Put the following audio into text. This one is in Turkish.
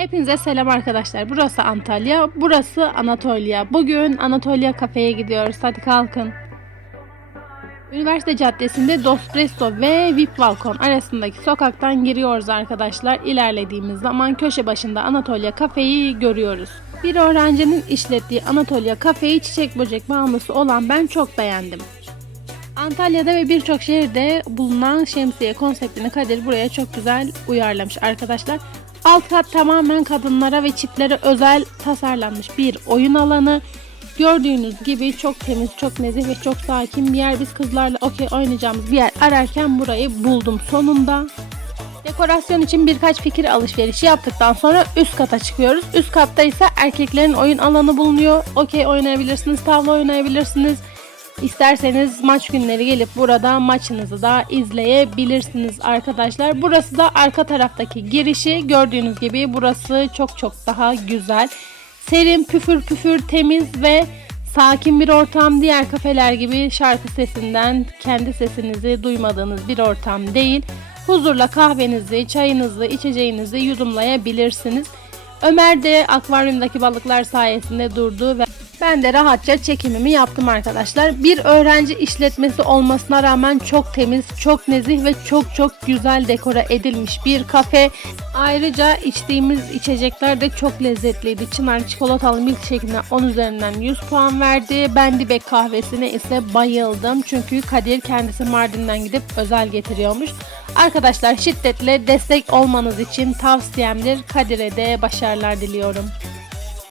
Hepinize selam arkadaşlar. Burası Antalya, burası Anatolia. Bugün Anatolia kafeye gidiyoruz. Hadi kalkın. Üniversite Caddesi'nde Dostresto ve VIP Balkon arasındaki sokaktan giriyoruz arkadaşlar. İlerlediğimiz zaman köşe başında Anatolia kafeyi görüyoruz. Bir öğrencinin işlettiği Anatolia kafeyi çiçek böcek bağımlısı olan ben çok beğendim. Antalya'da ve birçok şehirde bulunan şemsiye konseptini Kadir buraya çok güzel uyarlamış arkadaşlar. Alt kat tamamen kadınlara ve çiftlere özel tasarlanmış bir oyun alanı. Gördüğünüz gibi çok temiz, çok nezih ve çok sakin bir yer. Biz kızlarla okey oynayacağımız bir yer ararken burayı buldum sonunda. Dekorasyon için birkaç fikir alışverişi yaptıktan sonra üst kata çıkıyoruz. Üst katta ise erkeklerin oyun alanı bulunuyor. Okey oynayabilirsiniz, tavla oynayabilirsiniz. İsterseniz maç günleri gelip burada maçınızı da izleyebilirsiniz arkadaşlar. Burası da arka taraftaki girişi. Gördüğünüz gibi burası çok çok daha güzel. Serin, püfür püfür, temiz ve sakin bir ortam. Diğer kafeler gibi şarkı sesinden kendi sesinizi duymadığınız bir ortam değil. Huzurla kahvenizi, çayınızı, içeceğinizi yudumlayabilirsiniz. Ömer de akvaryumdaki balıklar sayesinde durdu ve ben de rahatça çekimimi yaptım arkadaşlar. Bir öğrenci işletmesi olmasına rağmen çok temiz, çok nezih ve çok çok güzel dekora edilmiş bir kafe. Ayrıca içtiğimiz içecekler de çok lezzetliydi. Çınar çikolatalı milkshake'ine 10 üzerinden 100 puan verdi. Ben dibek kahvesine ise bayıldım. Çünkü Kadir kendisi Mardin'den gidip özel getiriyormuş. Arkadaşlar şiddetle destek olmanız için tavsiyemdir. Kadir'e de başarılar diliyorum.